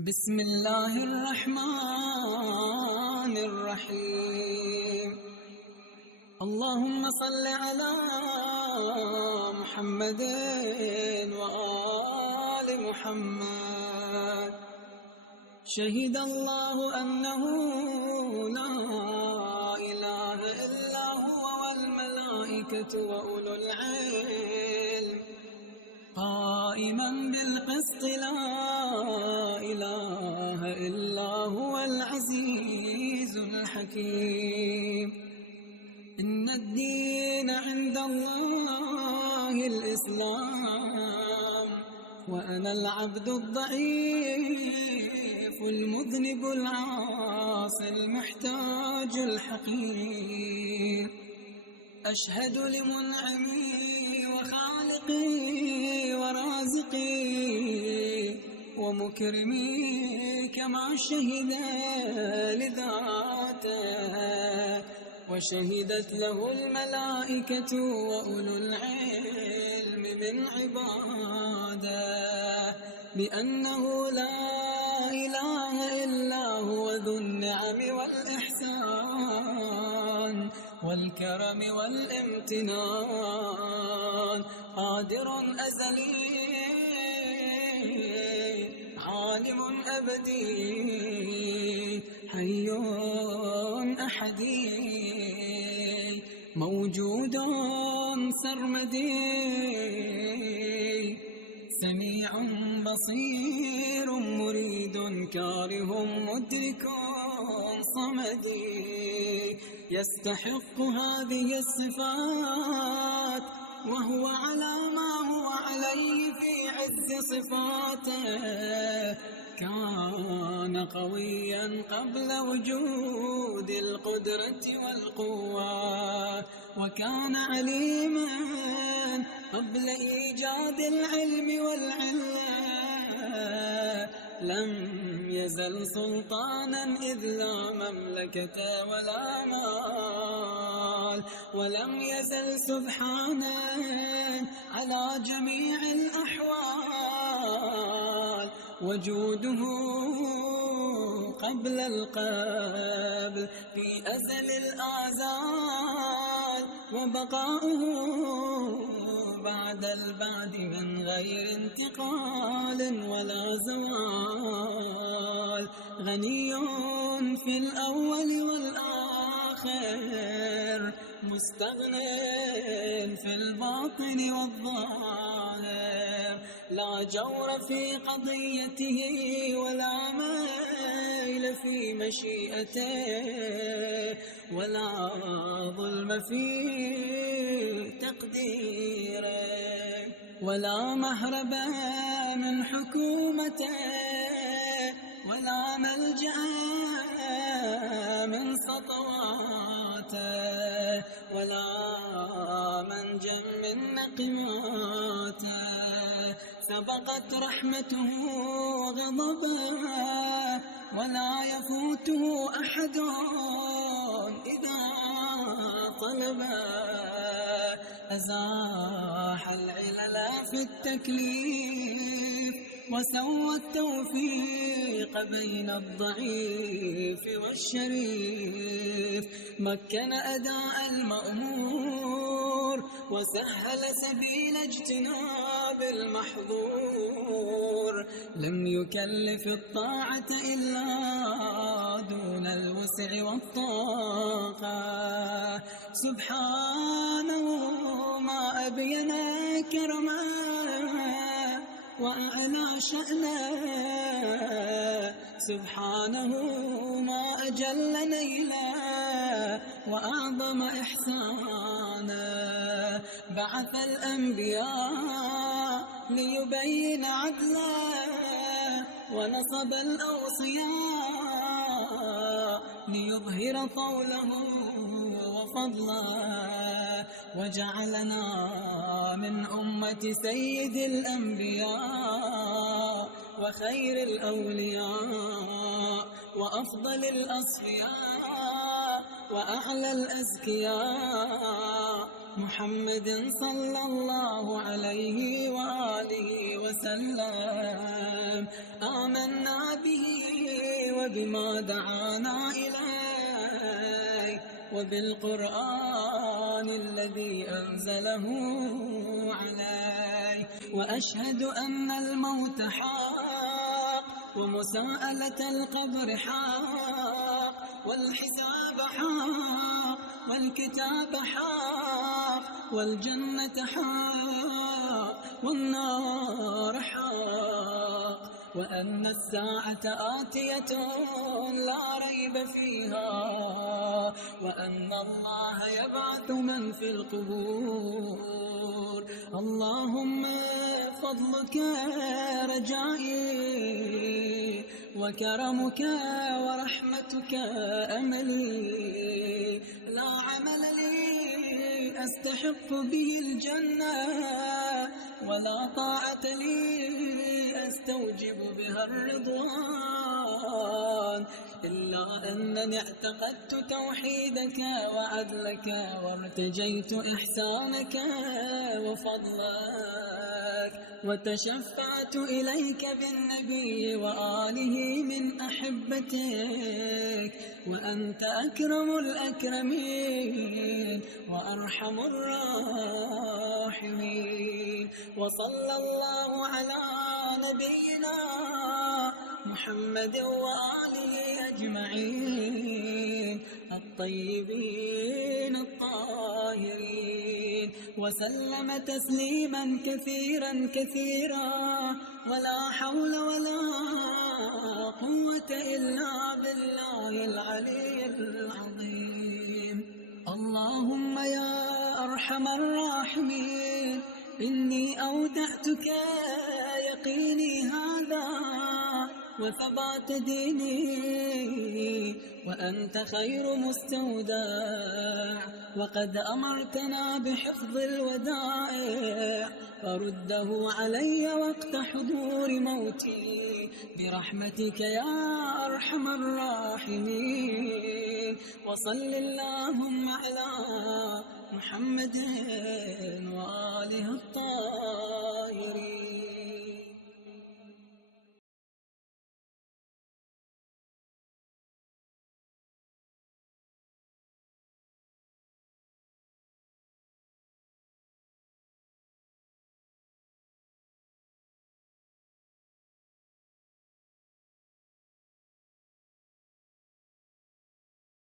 بسم الله الرحمن الرحيم. اللهم صل على محمد وآل محمد. شهد الله أنه لا إله إلا هو والملائكة وأولو العلم قائما بالقسط لا إله إلا هو العزيز الحكيم. إن الدين عند الله الإسلام، وأنا العبد الضعيف المذنب العاصي المحتاج الحقير. أشهد لمنعمي وخالقي ورازقي ومكرمي كما شهد لذاته، وشهدت له الملائكة وأولو العلم من عباده بأنه لا إله إلا هو ذو النعم والإحسان والكرم والامتنان، قادر أزلي عالم أبدي حي أحدي موجود سرمدي سميع بصير مريد كاره مدرك صمدي. يستحق هذه الصفات وهو على ما هو عليه في عز صفاته. كان قويا قبل وجود القدرة والقوة، وكان عليما قبل إيجاد العلم والعلة. لم يزل سلطانا إذ لا مملكة ولا مال، ولم يزل سبحانا على جميع الأحوال. وجوده قبل القبل في أزل الآزال، وبقاؤه بعد البعد من غير انتقال ولا زوال. غني في الأول والآخر، مستغن في الباطن والظاهر. لا جور في قضيته ولا ميل في مشيئته، ولا ظلم في تقديره، ولا مهرب من حكومته، ولا ملجأ من سطواته، ولا منجا من نقماته. سبقت رحمته وغضبه، ولا يفوته أحد إذا طلبه. أزاح العلل في التكليف، وسوى التوفيق بين الضعيف والشريف. مكن أداء المأمور، وسهل سبيل اجتناب المحظور. لم يكلف الطاعة إلا دون الوسع والطاقة. سبحانه ما أبين كرما وأعلى شأنه، سبحانه ما أجل نيلا وأعظم إحسانا. بعث الأنبياء ليبين عدلا، ونصب الأوصياء ليظهر طوله وفضلا. وجعلنا من أمة سيد الأنبياء وخير الأولياء وأفضل الأصفياء وأعلى الأزكياء محمد صلى الله عليه وآله وسلم. آمنا به وبما دعانا إليه وبالقرآن الذي أنزله عليه، وأشهد أن الموت حق ومساءلة القبر حق والحساب حق والكتاب حق والجنة حق والنار حق، وأن الساعة آتية لا ريب فيها، وأن الله يبعث من في القبور. اللهم فضلك رجائي وكرمك ورحمتك أملي، لا عمل لي أستحق به الجنة ولا طاعة لي أستوجب بها الرضوان، إلا أنني اعتقدت توحيدك وعدلك وارتجيت إحسانك وفضلك، وتشفعت إليك بالنبي وآله من أحبتك، وأنت أكرم الأكرمين وأرحم الراحمين. وصلى الله على نبينا محمد وآله أجمعين الطيبين الطاهرين، وسلم تسليما كثيرا كثيرا، ولا حول ولا قوة إلا بالله العلي العظيم. اللهم يا أرحم الراحمين، إني أودعتك يقيني هذا وثبات ديني، وأنت خير مستودع، وقد أمرتنا بحفظ الودائع، فرده علي وقت حضور موتي برحمتك يا أرحم الراحمين. وصل اللهم على محمد وآله الطاهرين.